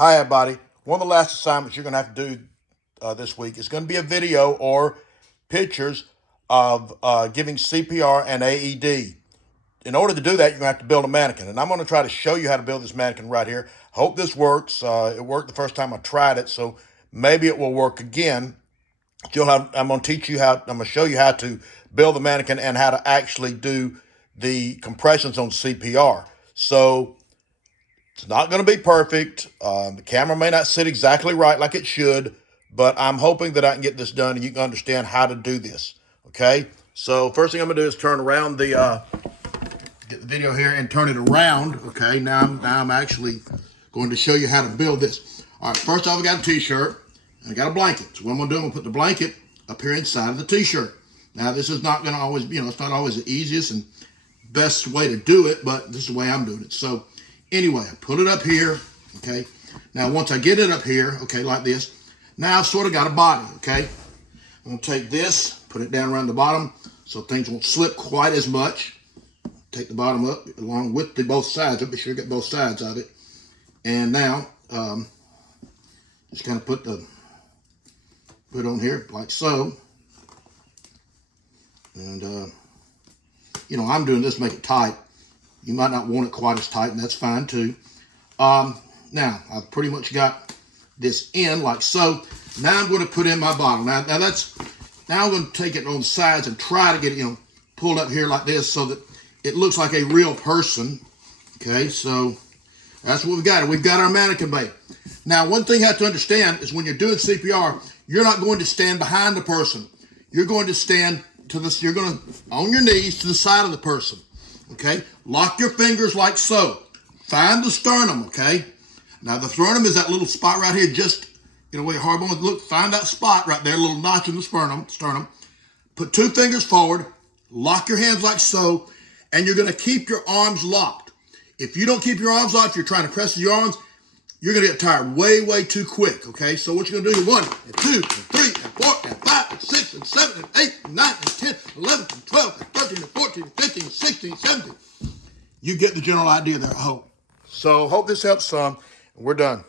Hi, everybody. One of the last assignments you're going to have to do this week is going to be a video or pictures of giving CPR and AED. In order to do that, you're going to have to build a mannequin. And I'm going to try to show you how to build this mannequin right here. Hope this works. It worked the first time I tried it, so maybe it will work again. I'm going to teach you how, I'm going to show you how to build the mannequin and how to actually do the compressions on CPR. So it's not going to be perfect. The camera may not sit exactly right like it should, but I'm hoping that I can get this done and you can understand how to do this. Okay? So first thing I'm going to do is turn around get the video here and turn it around. Okay? Now I'm actually going to show you how to build this. All right, first off, I got a t-shirt and I got a blanket. So what I'm going to do, I'm going to put the blanket up here inside of the t-shirt. Now this is not going to always, it's not always the easiest and best way to do it, but this is the way I'm doing it. So anyway, I put it up here, okay? Now, once I get it up here, okay, like this, now I've sort of got a body, okay? I'm going to take this, put it down around the bottom so things won't slip quite as much. Take the bottom up along with both sides. Be sure you get both sides of it. And now, just kind of put it on here like so. And, I'm doing this to make it tight. You might not want it quite as tight, and that's fine too. Now, I've pretty much got this in like so. Now I'm going to put in my bottle. Now I'm going to take it on the sides and try to get it, pulled up here like this so that it looks like a real person. Okay, so that's what we've got. We've got our mannequin bait. Now, one thing you have to understand is when you're doing CPR, you're not going to stand behind the person. You're going to stand to this. You're going to on your knees to the side of the person. Okay, lock your fingers like so. Find the sternum, okay? Now the sternum is that little spot right here, just, where your hard bone would look, find that spot right there, a little notch in the sternum. Put two fingers forward, lock your hands like so, and you're gonna keep your arms locked. If you don't keep your arms locked, if you're trying to press your arms, you're gonna get tired way, way too quick, okay? So what you're gonna do is 1, and 2, and 3, and 4, and 5, and 6, and 7, and 8, and 9, and 10, 11, and 12, and 13, and 14, and 15, and 16, and 17. You get the general idea there, I hope. So hope this helps some. We're done.